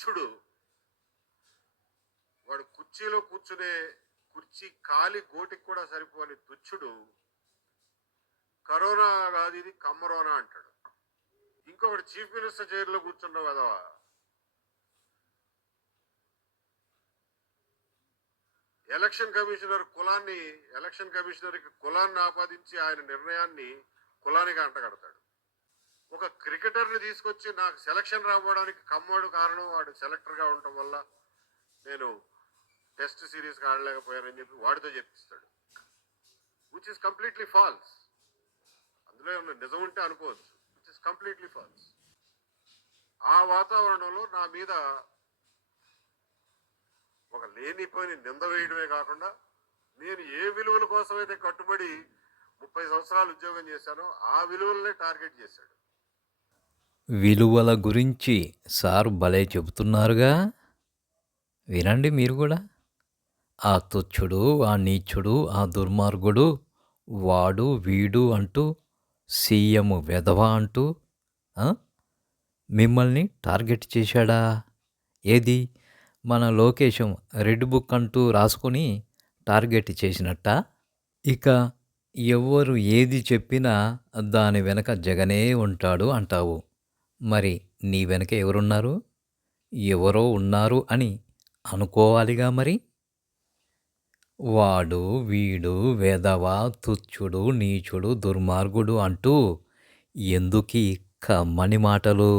తుచ్చుడు, వాడు కుర్చీలో కూర్చునే కుర్చీ కాలి గోటికి కూడా సరిపోని తుచ్చుడు కరోనా కాదు ఇది కమ్మరోనా అంటాడు. ఇంకొకటి చీఫ్ మినిస్టర్ చైర్లో కూర్చున్న విధవా ఎలక్షన్ కమిషనర్కి కులాన్ని ఆపాదించి ఆయన నిర్ణయాన్ని కులానికి అంటగడతాడు. ఒక క్రికెటర్ని తీసుకొచ్చి నాకు సెలక్షన్ రాబోవడానికి కమ్మోడు కారణం, వాడు సెలెక్టర్గా ఉండటం వల్ల నేను టెస్ట్ సిరీస్కి ఆడలేకపోయానని చెప్పి వాడితో చెప్పిస్తాడు, విచ్ ఇస్ కంప్లీట్లీ ఫాల్స్. అందులో ఏమన్నా నిజం ఉంటే అనుకోవచ్చు, విచ్ ఇస్ కంప్లీట్లీ ఫాల్స్. ఆ వాతావరణంలో నా మీద ఒక లేనిపోయిన నింద వేయడమే కాకుండా నేను ఏ విలువల కోసమైతే కట్టుబడి 30 సంవత్సరాలు ఉద్యోగం చేశానో ఆ విలువలనే టార్గెట్ చేశాడు. విలువల గురించి సార్ భలే చెబుతున్నారుగా, వినండి మీరు కూడా. ఆ తుచ్చుడు, ఆ నీచుడు, ఆ దుర్మార్గుడు, వాడు వీడు అంటూ సీఎం వెధవ అంటూ మిమ్మల్ని టార్గెట్ చేశాడా? ఏది మన లోకేశం రెడ్ బుక్ అంటూ రాసుకొని టార్గెట్ చేసినట్ట? ఇక ఎవరు ఏది చెప్పినా దాని వెనక జగనే ఉంటాడు అంటావు. మరి నీ వెనక ఎవరున్నారు? ఎవరో ఉన్నారు అని అనుకోవాలిగా మరి. వాడు వీడు వెధవ, తుచ్చుడు, నీచుడు, దుర్మార్గుడు అంటూ ఎందుకీ కమ్మని మాటలు?